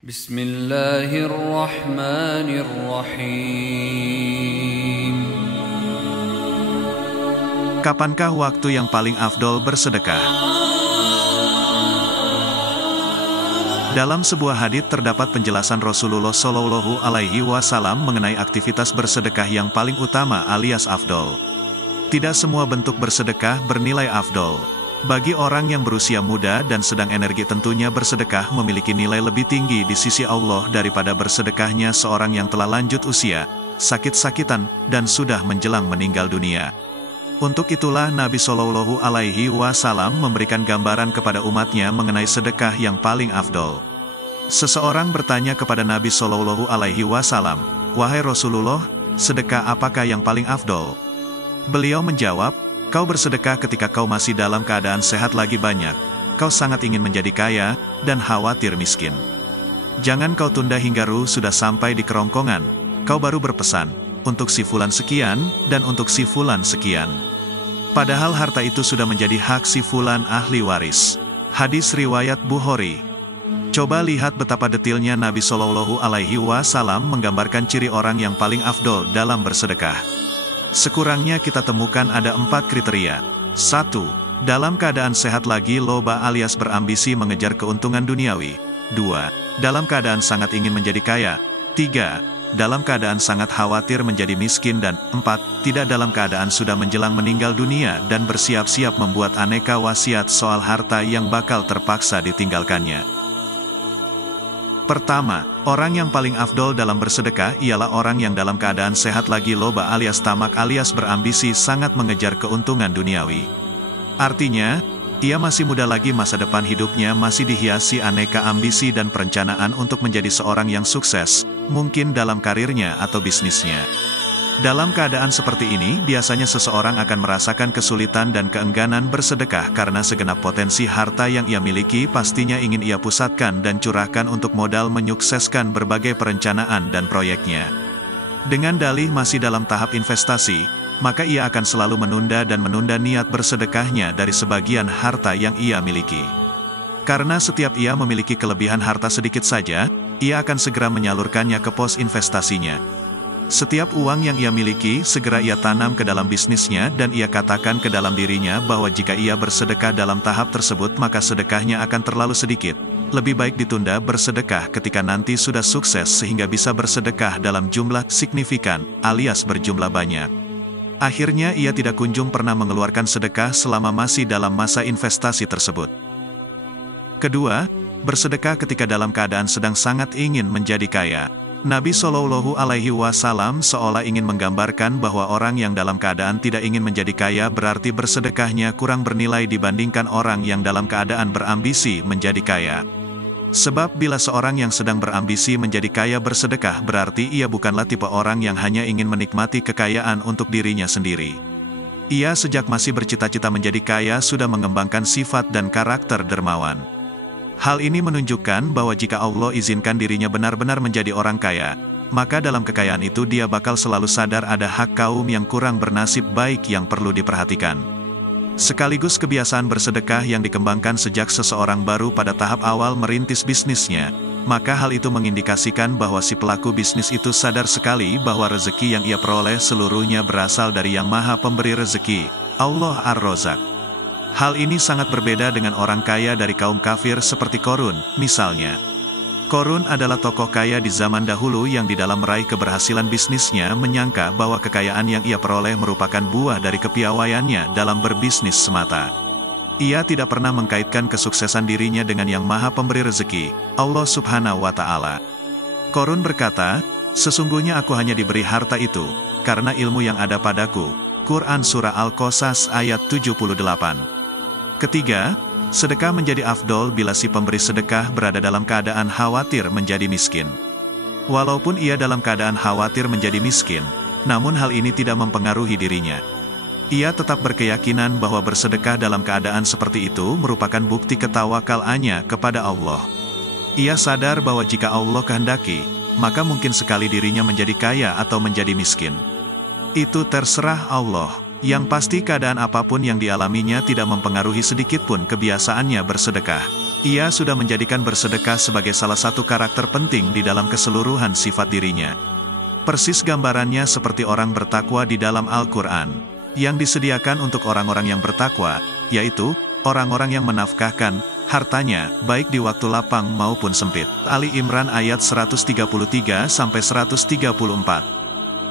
Bismillahirrahmanirrahim. Kapankah waktu yang paling afdol bersedekah? Dalam sebuah hadits terdapat penjelasan Rasulullah Shallallahu Alaihi Wasallam mengenai aktivitas bersedekah yang paling utama alias afdol. Tidak semua bentuk bersedekah bernilai afdol. Bagi orang yang berusia muda dan sedang energi tentunya bersedekah memiliki nilai lebih tinggi di sisi Allah daripada bersedekahnya seorang yang telah lanjut usia, sakit-sakitan, dan sudah menjelang meninggal dunia. Untuk itulah Nabi Shallallahu Alaihi Wasallam memberikan gambaran kepada umatnya mengenai sedekah yang paling afdol. Seseorang bertanya kepada Nabi Shallallahu Alaihi Wasallam, "Wahai Rasulullah, sedekah apakah yang paling afdol?" Beliau menjawab, "Kau bersedekah ketika kau masih dalam keadaan sehat lagi banyak, kau sangat ingin menjadi kaya, dan khawatir miskin. Jangan kau tunda hingga ruh sudah sampai di kerongkongan, kau baru berpesan, untuk si fulan sekian, dan untuk si fulan sekian. Padahal harta itu sudah menjadi hak si fulan ahli waris." Hadis riwayat Bukhari. Coba lihat betapa detilnya Nabi Shallallahu Alaihi Wasallam menggambarkan ciri orang yang paling afdol dalam bersedekah. Sekurangnya kita temukan ada 4 kriteria. 1. Dalam keadaan sehat lagi loba alias berambisi mengejar keuntungan duniawi. 2. Dalam keadaan sangat ingin menjadi kaya. 3. Dalam keadaan sangat khawatir menjadi miskin. Dan 4. Tidak dalam keadaan sudah menjelang meninggal dunia dan bersiap-siap membuat aneka wasiat soal harta yang bakal terpaksa ditinggalkannya. Pertama, orang yang paling afdol dalam bersedekah ialah orang yang dalam keadaan sehat lagi loba alias tamak alias berambisi sangat mengejar keuntungan duniawi. Artinya, ia masih muda lagi, masa depan hidupnya masih dihiasi aneka ambisi dan perencanaan untuk menjadi seorang yang sukses, mungkin dalam karirnya atau bisnisnya. Dalam keadaan seperti ini, biasanya seseorang akan merasakan kesulitan dan keengganan bersedekah karena segenap potensi harta yang ia miliki pastinya ingin ia pusatkan dan curahkan untuk modal menyukseskan berbagai perencanaan dan proyeknya. Dengan dalih masih dalam tahap investasi, maka ia akan selalu menunda dan menunda niat bersedekahnya dari sebagian harta yang ia miliki. Karena setiap ia memiliki kelebihan harta sedikit saja, ia akan segera menyalurkannya ke pos investasinya. Setiap uang yang ia miliki, segera ia tanam ke dalam bisnisnya dan ia katakan ke dalam dirinya bahwa jika ia bersedekah dalam tahap tersebut maka sedekahnya akan terlalu sedikit. Lebih baik ditunda bersedekah ketika nanti sudah sukses sehingga bisa bersedekah dalam jumlah signifikan, alias berjumlah banyak. Akhirnya ia tidak kunjung pernah mengeluarkan sedekah selama masih dalam masa investasi tersebut. Kedua, bersedekah ketika dalam keadaan sedang sangat ingin menjadi kaya. Nabi Shallallahu Alaihi Wasallam seolah ingin menggambarkan bahwa orang yang dalam keadaan tidak ingin menjadi kaya berarti bersedekahnya kurang bernilai dibandingkan orang yang dalam keadaan berambisi menjadi kaya. Sebab bila seorang yang sedang berambisi menjadi kaya bersedekah berarti ia bukanlah tipe orang yang hanya ingin menikmati kekayaan untuk dirinya sendiri. Ia sejak masih bercita-cita menjadi kaya sudah mengembangkan sifat dan karakter dermawan. Hal ini menunjukkan bahwa jika Allah izinkan dirinya benar-benar menjadi orang kaya, maka dalam kekayaan itu dia bakal selalu sadar ada hak kaum yang kurang bernasib baik yang perlu diperhatikan. Sekaligus kebiasaan bersedekah yang dikembangkan sejak seseorang baru pada tahap awal merintis bisnisnya, maka hal itu mengindikasikan bahwa si pelaku bisnis itu sadar sekali bahwa rezeki yang ia peroleh seluruhnya berasal dari Yang Maha Pemberi Rezeki, Allah Ar-Razzaq. Hal ini sangat berbeda dengan orang kaya dari kaum kafir seperti Qorun, misalnya. Qorun adalah tokoh kaya di zaman dahulu yang di dalam meraih keberhasilan bisnisnya menyangka bahwa kekayaan yang ia peroleh merupakan buah dari kepiawaiannya dalam berbisnis semata. Ia tidak pernah mengkaitkan kesuksesan dirinya dengan Yang Maha Pemberi Rezeki, Allah Subhanahu wa Ta'ala. Qorun berkata, "Sesungguhnya aku hanya diberi harta itu karena ilmu yang ada padaku." Quran Surah Al-Qasas ayat 78. Ketiga, sedekah menjadi afdol bila si pemberi sedekah berada dalam keadaan khawatir menjadi miskin. Walaupun ia dalam keadaan khawatir menjadi miskin, namun hal ini tidak mempengaruhi dirinya. Ia tetap berkeyakinan bahwa bersedekah dalam keadaan seperti itu merupakan bukti ketawakalannya kepada Allah. Ia sadar bahwa jika Allah kehendaki, maka mungkin sekali dirinya menjadi kaya atau menjadi miskin. Itu terserah Allah. Yang pasti keadaan apapun yang dialaminya tidak mempengaruhi sedikitpun kebiasaannya bersedekah. Ia sudah menjadikan bersedekah sebagai salah satu karakter penting di dalam keseluruhan sifat dirinya. Persis gambarannya seperti orang bertakwa di dalam Al-Quran, yang disediakan untuk orang-orang yang bertakwa, yaitu, orang-orang yang menafkahkan hartanya, baik di waktu lapang maupun sempit. Ali Imran ayat 133-134.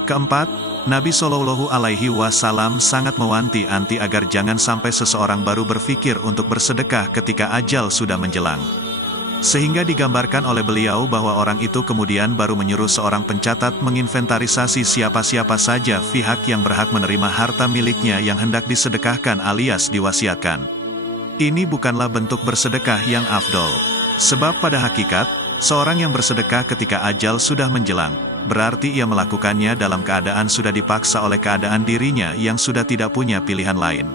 Keempat, Nabi Shallallahu Alaihi Wasallam sangat mewanti-wanti agar jangan sampai seseorang baru berpikir untuk bersedekah ketika ajal sudah menjelang. Sehingga digambarkan oleh beliau bahwa orang itu kemudian baru menyuruh seorang pencatat menginventarisasi siapa-siapa saja pihak yang berhak menerima harta miliknya yang hendak disedekahkan alias diwasiatkan. Ini bukanlah bentuk bersedekah yang afdol. Sebab pada hakikat, seorang yang bersedekah ketika ajal sudah menjelang, berarti ia melakukannya dalam keadaan sudah dipaksa oleh keadaan dirinya yang sudah tidak punya pilihan lain.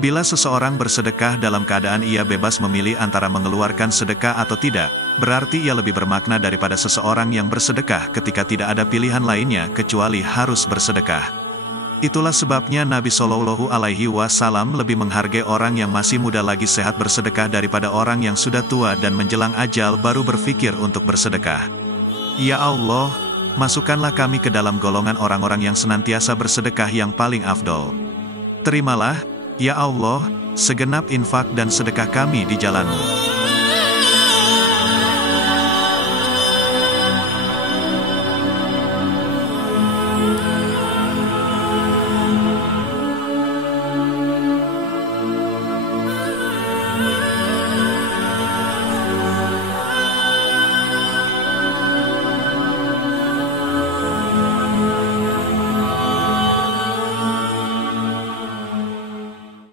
Bila seseorang bersedekah dalam keadaan ia bebas memilih antara mengeluarkan sedekah atau tidak, berarti ia lebih bermakna daripada seseorang yang bersedekah ketika tidak ada pilihan lainnya kecuali harus bersedekah. Itulah sebabnya Nabi Shallallahu Alaihi Wasallam lebih menghargai orang yang masih muda lagi sehat bersedekah daripada orang yang sudah tua dan menjelang ajal baru berpikir untuk bersedekah. Ya Allah, masukkanlah kami ke dalam golongan orang-orang yang senantiasa bersedekah yang paling afdol. Terimalah, ya Allah, segenap infak dan sedekah kami di jalan-Mu.